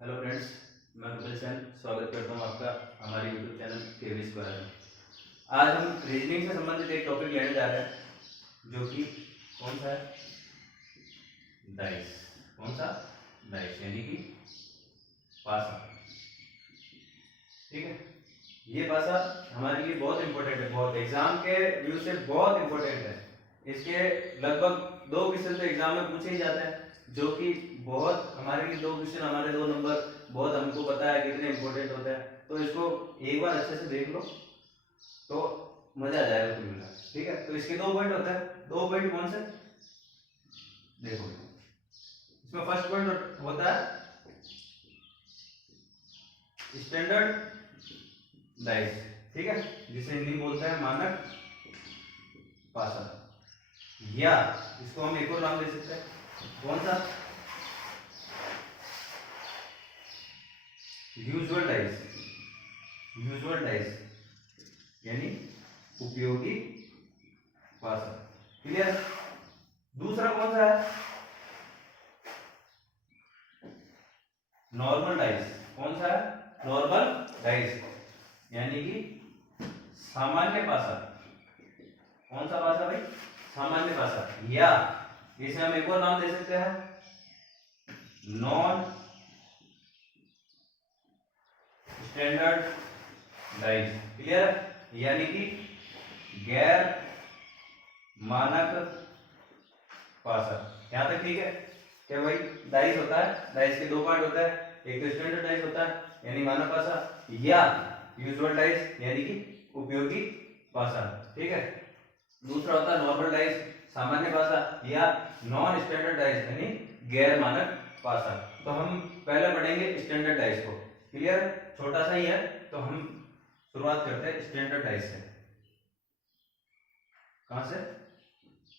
Hello friends, मैं कपिल सेन स्वागत करता हूं आपका हमारे यूट्यूब चैनल केवी स्क्वायर में। आज हम रीजनिंग से संबंधित एक टॉपिक लेने जा रहे हैं जो कि कौन सा है? डाइस। कौन सा? डाइस यानी कि पासा। ठीक है, ये पासा हमारे लिए बहुत इंपॉर्टेंट है, बहुत एग्जाम के व्यू से बहुत इंपॉर्टेंट है। इसके लगभग 2 क्वेश्चन तो एग्जाम में पूछे ही जाते हैं, जो कि बहुत हमारे लिए 2 क्वेश्चन, हमारे 2 नंबर बहुत हमको पता है कितने इंपॉर्टेंट होते हैं। तो इसको एक बार अच्छे से देख लो तो मजा आ जाएगा कुल मिला। ठीक है, तो इसके 2 पॉइंट होते हैं। 2 पॉइंट कौन से? देखो, इसमें फर्स्ट पॉइंट होता है स्टैंडर्ड डाइस। ठीक है, जिसे हिंदी में बोलते हैं मानक पासा, या इसको हम एक और नाम दे सकते हैं। कौन सा? Usual dice. यूजुअल डाइस यानी उपयोगी पासा। क्लियर? दूसरा कौन सा है? Normal dice. कौन सा है? नॉर्मल डाइस यानी कि सामान्य पासा। कौन सा पासा भाई? सामान्य पासा, या इसे हम एक और नाम दे सकते हैं नॉन स्टैंडर्ड डाइस। क्लियर? यानी कि गैर मानक पासा। यहां तक ठीक है क्या भाई? डाइस होता है, डाइस के 2 पार्ट होता है, एक तो स्टैंडर्ड डाइस होता है यानी मानक पासा, या यूजुअल डाइस यानी कि उपयोगी पासा। ठीक है, दूसरा होता है नॉर्मल डाइस, सामान्य पासा, या नॉन स्टैंडर्ड डाइस यानी गैर मानक पासा। तो हम पहले पढ़ेंगे स्टैंडर्ड डाइस को। क्लियर? छोटा सा ही है, तो हम शुरुआत करते हैं स्टैंडर्ड डाइस से। कहां से?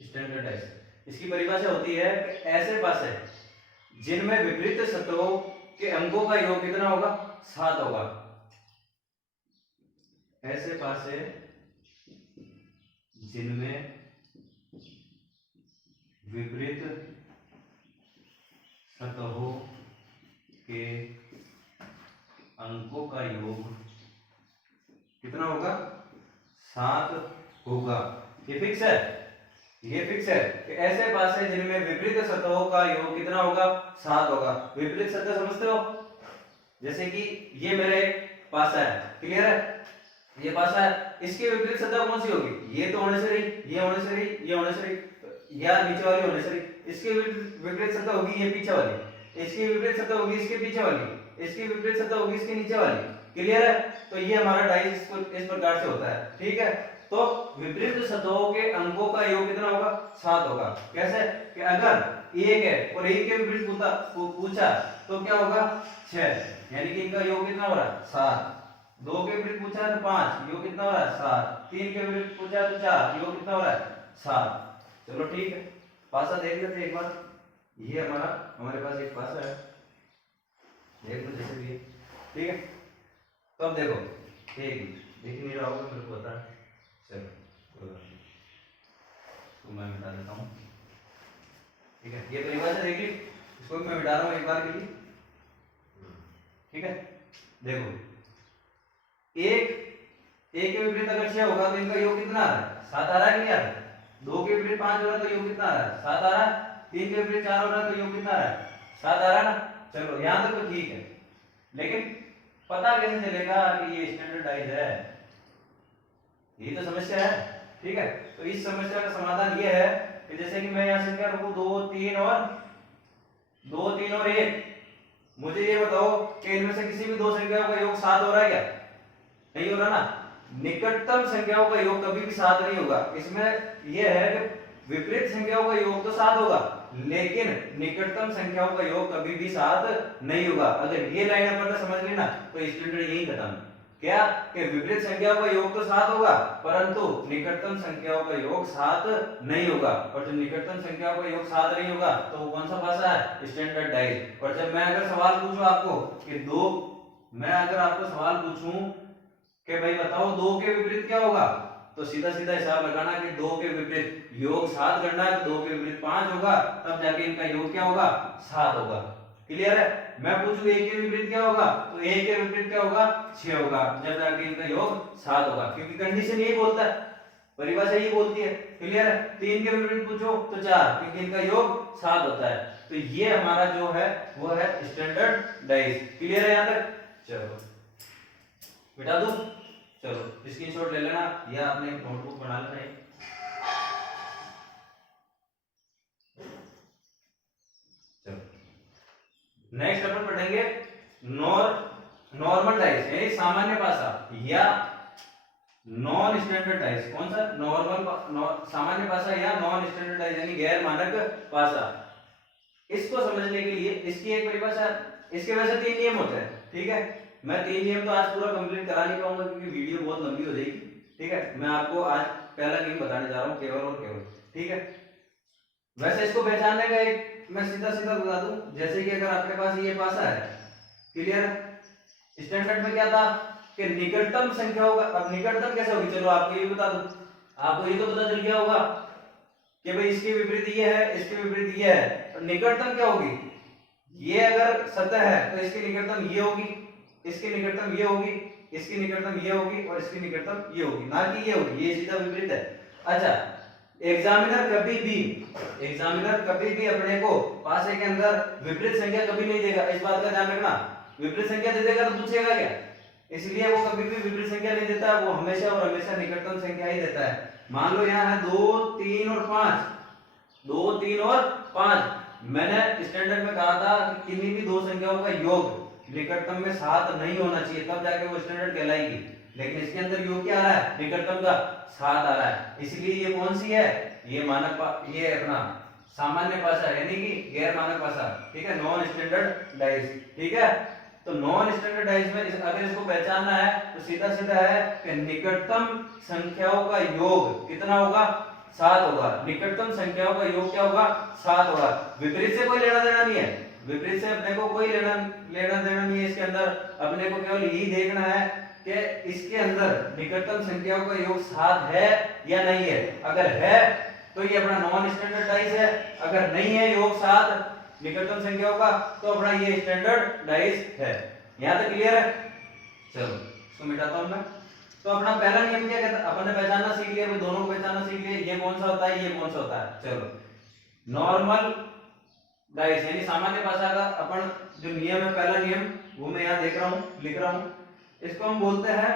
Standard dice. इसकी परिभाषा होती है कि ऐसे पासे जिनमें विपरीत सतहों के अंकों का योग कितना होगा? 7 होगा। ऐसे पासे जिनमें विपरीत सतहों के अंकों का योग कितना होगा? 7 होगा। ये फिक्स है, ये फिक्स है कि ऐसे पासे जिनमें विपरीत सतहों का योग कितना होगा? 7 होगा। विपरीत सतह समझते हो? जैसे कि ये मेरा एक पासा है, क्लियर है? ये पासा है, इसके विपरीत सतह कौन सी होगी? ये तो होने से रही, ये होने से रही, ये होने से रही, या नीचे वाली होने से रही। इसके विपरीत सतह होगी ये पीछे वाली, इसकी विपरीत सतह होगी इसके पीछे वाली, इसकी विपरीत सतह होगी इसके नीचे वाली। क्लियर है? तो ये हमारा डाइस इस प्रकार से होता है। ठीक है, तो विपरीत सतहों के अंकों का योग कितना होगा? 7 होगा। कैसे? कि अगर एक है और एक के विपरीत पूछा तो क्या होगा? 6, यानी कि इनका योग कितना हो रहा है? 7। 2 के विपरीत पूछा है तो 5, योग कितना हो रहा है? 7। 3 के विपरीत पूछा है तो 4, योग कितना हो रहा है? 7। चलो ठीक है, पासा देख लेते हैं एक बार। ये हमारे पास एक पासा है, देख लो जैसे भी है। ठीक है, तो अब देखो, एक देख नहीं रहा होगा, मेरे को पता है। चलो तो मैं मिटा देता हूँ। ठीक है, ये परिभाषा देख ली, इसको मैं मिटा रहा हूँ एक बार के लिए। ठीक है, देखो, एक के विपरीत अगर 6 होगा तो इनका योग कितना आ रहा है? 7 आ रहा है कि नहीं आ रहा है? 2 के विपरीत 5 हो रहा है तो योग कितना आ रहा है? 7 आ रहा है। 3 के विपरीत 4 हो रहा है तो योग कितना आ रहा है? 7 आ रहा है ना? चलो यहां तक तो ठीक है, लेकिन पता कैसे चलेगा कि ये स्टैंडर्ड डाइस है? यही तो समस्या है। ठीक है, तो इस समस्या का समाधान ये है कि जैसे कि मैं यहां संख्या रखूं 2 3 और 1, मुझे ये बताओ कि इनमें से किसी भी 2 संख्याओं का योग 7 हो रहा है क्या? नहीं हो रहा ना। निकटतम संख्याओं का योग कभी भी 7 नहीं होगा। इसमें यह है कि विपरीत संख्याओं का योग तो 7 होगा, लेकिन निकटतम संख्याओं का योग कभी भी 7 नहीं होगा। अगर ये लाइन अपन ने समझ ली ना तो स्टैंडर्ड यही खत्म। क्या? कि विपरीत संख्याओं का योग तो 7 होगा, परंतु निकटतम संख्याओं का योग 7 नहीं होगा। और जब निकटतम संख्याओं का योग 7 नहीं होगा तो वो कौन सा पासा है? Standard dice. और जब मैं अगर सवाल पूछूं आपको कि मैं अगर आपको सवाल पूछूं कि भाई बताओ 2 के विपरीत क्या होगा, तो सीधा सीधा हिसाब लगाना कि 2 के विपरीत योग 7 करना है, तो 2 के विपरीत 5 होगा, तब जाके इनका योग क्या होगा? 7 होगा। क्लियर है? मैं पूछूं एक के विपरीत क्या होगा, तो एक के विपरीत क्या होगा, 6 होगा, जब जाके इनका योग 7 होगा, क्योंकि कंडीशन यही बोलता है, परिभाषा यही बोलती है। क्लियर है? 3 के विपरीत पूछो तो 4, क्योंकि इनका योग 7 होता है। तो ये हमारा जो है वो है स्टैंडर्ड डाइस। क्लियर है यहां तक? चलो मिटा दूं, चलो स्क्रीनशॉट ले लेना या अपने नोटबुक बना लेना है। चलो नेक्स्ट अपन पढ़ेंगे नॉर्मल डाइस, यानी सामान्य पासा या नॉन स्टैंडर्ड डाइस। कौन सा? सामान्य पासा या नॉन स्टैंडर्ड डाइस, यानी गैर मानक पासा। इसको समझने के लिए इसकी एक परिभाषा, इसके वैसे 3 नियम होते हैं, ठीक है? मैं 3 नियम तो आज पूरा कंप्लीट करा नहीं पाऊंगा क्योंकि वीडियो बहुत लंबी हो जाएगी, ठीक है? मैं आपको आज पहला नियम बताने जा रहा हूं, केवल और केवल, ठीक है? वैसे इसको पहचानने का एक मैं सीधा सीधा बता दूं, जैसे कि अगर आपके पास ये पासा है, क्लियर? स्टैंडर्ड में क्या था कि निकटतम संख्या होगा। अब निकटतम कैसे होगी, चलो आपको ये बता दूं, आपको ये तो पता चल गया होगा कि भाई इसके विपरीत ये है, इसके विपरीत ये है, और निकटतम क्या होगी, ये अगर सतह है तो इसकी निकटतम ये होगी, इसकी निकटतम ये होगी, इसकी निकटतम ये होगी और इसकी निकटतम ये होगी, ना कि ये होगी, ये सीधा विपरीत है। अच्छा, एग्जामिनर कभी भी अपने को पासे के अंदर विपरीत संख्या कभी नहीं देगा, इस बात का ध्यान रखना। विपरीत संख्या दे देगा तो पूछेगा क्या, इसलिए वो कभी भी विपरीत संख्या नहीं देता, वो हमेशा और हमेशा निकटतम संख्या ही देता है। मान लो यहाँ है 2, 3 और 5, 2, 3 और 5। मैंने स्टैंडर्ड में कहा था कि किन्हीं भी दो संख्याओं का योग निकटतम में 7 नहीं होना चाहिए, तब जाके वो स्टैंडर्ड कहलाएगी। लेकिन इसके अंदर योग क्या आ रहा है, निकटतम का 7 आ रहा है, इसलिए ये कौन सी है, ये ये अपना सामान्य पासा, यानी कि गैर मानक पासा, ठीक है? नॉन स्टैंडर्ड डाइस, ठीक है? तो नॉन स्टैंडर्ड डाइस में अगर इसको पहचानना है तो सीधा सीधा है कि निकटतम संख्याओं का योग कितना होगा, 7 होगा। निकटतम संख्याओं का योग क्या होगा, 7 होगा। विपरीत से कोई लेना देना नहीं है, विपरीत से अपने को कोई लेना देना नहीं है। इसके अंदर अपने को केवल यही देखना है कि इसके अंदर निकटतम संख्याओं का योग 7 है या नहीं है। अगर है तो ये अपना नॉन स्टैंडर्ड डाइस है, अगर नहीं है योग 7 निकटतम संख्याओं का तो अपना ये स्टैंडर्ड डाइस है। यहां तक क्लियर है? चलो इसको मिटाता हूं मैं। तो अपना पहला नियम क्या कहता है, अपन ने पहचानना सीख लिया, दोनों को पहचानना सीख लिया, ये कौन सा होता है, ये कौन सा होता है। चलो नॉर्मल डाइस यानी सामान्य पासा का अपन जो नियम है, पहला नियम वो मैं यहां देख रहा हूं, लिख रहा हूं, इसको हम बोलते हैं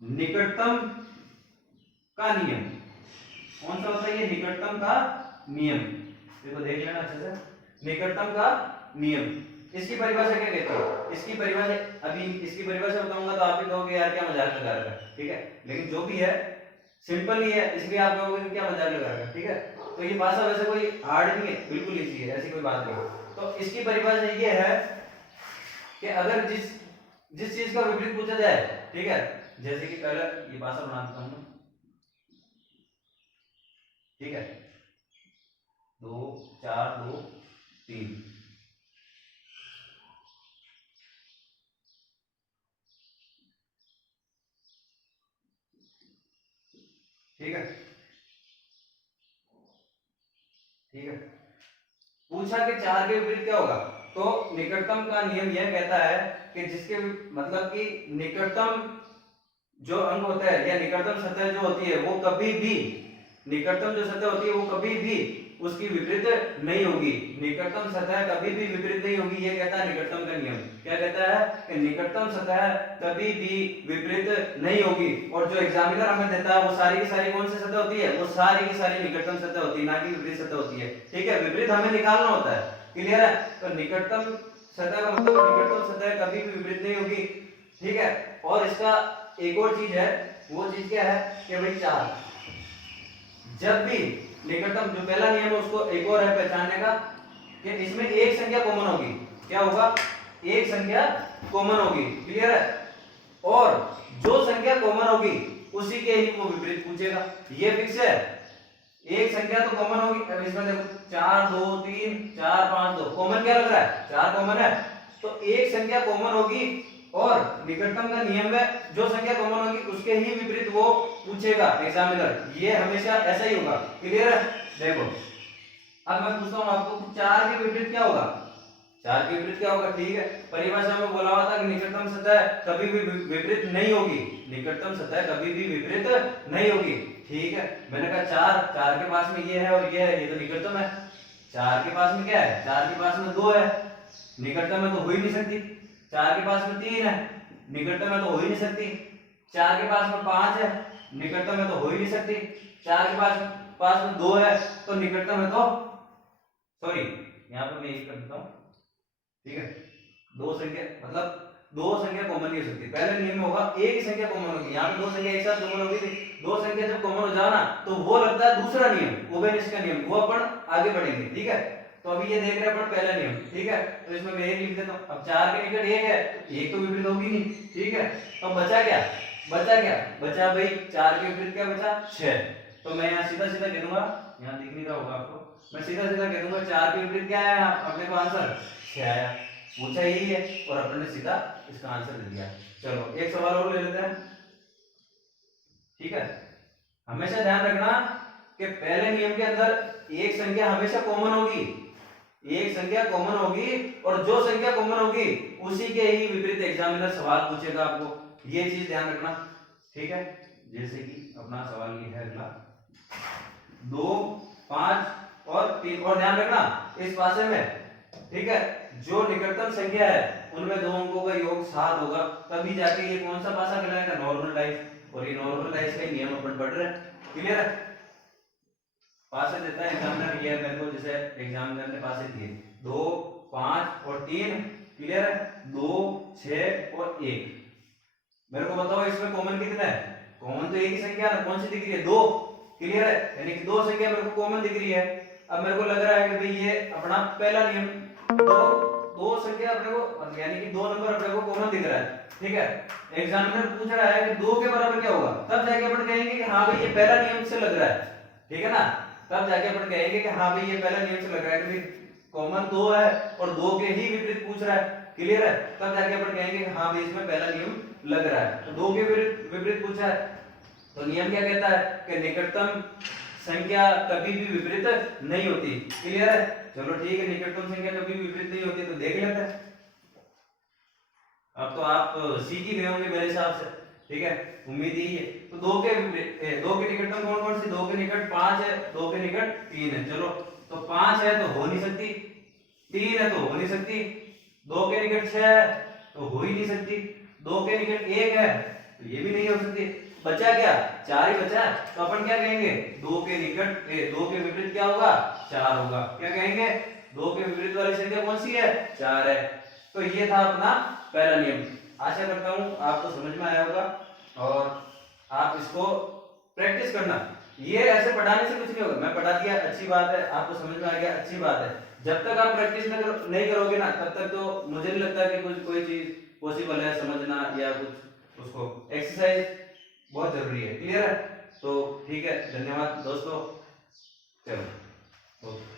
निकटतम का नियम। कौन सा होता है ये, निकटतम का नियम। देखो देख लेना अच्छे से, निकटतम का नियम। इसकी परिभाषा क्या कहती है, इसकी परिभाषा अभी इसकी परिभाषा बताऊंगा तो आप भी कहोगे यार क्या मजाक लगा रहा है, ठीक है? लेकिन जो भी है सिंपल ही है, इसलिए आप कहोगे कि क्या मजाक लगा रहा है, ठीक है? तो ये भाषा वैसे कोई हार्ड नहीं है, बिल्कुल इजी है, ऐसी कोई बात नहीं। तो इसकी परिभाषा ये है कि अगर जिस चीज का विपरीत पूछा जाए, ठीक है? जैसे कि पहले ये भाषा बना देता हूं, ठीक है? 2, 4, 2, 3, ठीक है? ठीक है, पूछा कि 4 के विपरीत क्या होगा, तो निकटतम का नियम यह कहता है कि जिसके मतलब कि निकटतम जो अंक होता है या निकटतम सतह जो होती है वो कभी भी, निकटतम जो सतह होती है वो कभी भी उसकी विपरीत नहीं होगी। निकटतम सतह कभी भी विपरीत नहीं होगी, ये कहता है निकटतम का नियम। क्या कहता है कि निकटतम सतह कभी भी विपरीत नहीं होगी। और जो एग्जामिनर हमें देता है वो सारी की सारी कौन सी सतह होती है, वो सारी की सारी निकटतम सतह होती है, ना कि विपरीत सतह होती है, ठीक है? विपरीत हमें निकालना होता है, क्लियर है? तो निकटतम सतह का मतलब निकटतम सतह कभी भी विपरीत नहीं होगी, ठीक है? और इसका एक और चीज है, वो चीज क्या है कि भाई 4 जब भी निकटतम, जो पहला नियम है उसको एक और है पहचानने का कि इसमें एक संख्या कॉमन होगी। क्या होगा, एक संख्या कॉमन होगी, क्लियर है? और जो संख्या कॉमन होगी उसी के ही वो विपरीत पूछेगा, ये फिक्स है। एक संख्या तो कॉमन होगी, अब इसमें देखो 4, 2, 3, 4, 5, 2 कॉमन क्या लग रहा है, 4 कॉमन है, तो एक संख्या कॉमन होगी और निकटतम का नियम है जो संख्या कॉमन होगी उसके ही विपरीत वो पूछेगा एग्जामिनर, ये हमेशा ऐसा ही होगा, क्लियर है? देखो अब मैं पूछता हूं आपको 4 के विपरीत क्या होगा, 4 के विपरीत क्या होगा? ठीक है, परिभाषा में बोला हुआ था कि निकटतम सतह कभी भी विपरीत नहीं होगी, निकटतम सतह कभी भी विपरीत नहीं होगी। ठीक है, मैंने कहा 4 के पास में ये है और ये है, ये तो निकटतम है। 4 के पास में क्या है? 4 के पास में 2 है, निकटतम में तो हो ही नहीं सकती। 4 के पास में 3 है, निकटतम में तो हो ही नहीं सकती। 4 के पास में 5 है, निकटतम में तो हो ही नहीं सकती। 4 के पास में 2 है तो निकटतम में तो, सॉरी यहाँ पर मैं ये कर देता हूँ, ठीक है, दो संख्या मतलब दो संख्या कॉमन नहीं हो सकती। पहले नियम में होगा एक ही संख्या कॉमन होगी, यहाँ पे दो संख्या एक साथ कॉमन होगी थी। दो संख्या जब कॉमन हो जाए ना तो वो लगता है दूसरा नियम, ओवेनिस का नियम, वो अपन आगे बढ़ेंगे। ठीक है, तो अभी ये देख रहे हैं अपन पहला नियम। ठीक है, तो इसमें मैं एक लिख देता हूँ। अब 4 के निकट 1 है, एक तो विपरीत होगी नहीं। ठीक है, तो बचा क्या? बचा भाई 4 के विपरीत क्या बचा? 6। तो मैं यहाँ सीधा सीधा कह दूंगा, यहाँ दिख नहीं रहा होगा आपको, मैं सीधा सीधा कह दूंगा 4 के विपरीत क्या आया अपने को आंसर? 6 आया। पूछा यही है और अपन ने सीधा इसका आंसर दे दिया। चलो एक सवाल और ले लेते हैं। ठीक है, हमेशा ध्यान रखना कि पहले नियम के अंदर एक संख्या हमेशा कॉमन होगी, एक संख्या कॉमन होगी और जो संख्या कॉमन होगी उसी के ही विपरीत एग्जामिनर सवाल पूछेगा आपको, ये चीज ध्यान रखना। ठीक है, जैसे कि अपना सवाल ये है अगला 2, 5 और 3, और ध्यान रखना इस पासे में, ठीक है, जो निकटतम संख्या है उनमें दो अंकों का योग 7 होगा, तभी जाके ये कौन सा पासा कहलाएगा? नॉर्मलाइज। और ये नॉर्मलाइज का नियम अपन पढ़ रहे हैं। क्लियर है? पासे देता है एग्जामिनर, ये मेरे को जैसे एग्जामिनर ने पासे दिए 2, 5 और 3। क्लियर है? 2, 6 और 1। मेरे को बताओ इसमें कॉमन कितना है? कॉमन तो एक ही संख्या है, कौन सी दिख रही है? 2। क्लियर है? यानी कि दो संख्या मेरे को कॉमन दिख रही है। अब मेरे को लग रहा है कि भाई ये अपना पहला नियम, दो संख्या अपने को यानी कि 2 नंबर अपने को कॉमन दिख रहा है। ठीक है, एग्जामिनर पूछ रहा है कि 2 के बराबर क्या होगा, तब जाके अपन कहेंगे कि हाँ भाई ये पहला नियम से लग रहा है। ठीक है ना, तब जाके अपन कहेंगे कि हाँ भाई ये पहला नियम से लग रहा है कि कॉमन 2 है और 2 के ही विपरीत पूछ रहा है। क्लियर है? तब जाके अपन कहेंगे कि हाँ भाई इसमें पहला नियम लग रहा है। तो 2 के विपरीत पूछा है तो नियम क्या कहता है कि निकटतम संख्या कभी भी विपरीत नहीं होती। क्लियर है? चलो ठीक है, निकटतम संख्या कभी भी विपरीत नहीं होती, तो देख लेते हैं। अब तो आप सीख ही गए होंगे मेरे हिसाब से। ठीक है, उम्मीद यही है। तो 2 के निकटतम कौन कौन सी? 2 के निकट 5 है, 2 के निकट 3 है। चलो, तो 5 है तो हो नहीं सकती, 3 है तो हो नहीं सकती, 2 के निकट 6 है तो हो ही नहीं सकती, 2 के निकट 1 है तो ये भी नहीं हो सकती। बचा क्या? 4 ही बचा। तो अपन क्या कहेंगे? 2 के निकट 2 के विपरीत क्या होगा? 4 होगा। क्या कहेंगे? 2 के विपरीत वाली संख्या कौन सी है? 4 है। तो ये था अपना पहला नियम। आशा करता हूं आपको समझ में आया होगा और आप इसको प्रैक्टिस करना। ये ऐसे पढ़ाने से कुछ नहीं होगा, मैं पढ़ा दिया अच्छी बात है, आपको समझ में आ गया अच्छी बात है। जब तक आप प्रैक्टिस नहीं करोगे ना तब तक तो मुझे नहीं लगता कि कुछ कोई चीज पॉसिबल है समझना या कुछ। उसको एक्सरसाइज बहुत जरूरी है। क्लियर है? तो ठीक है, धन्यवाद दोस्तों। चलो ओके।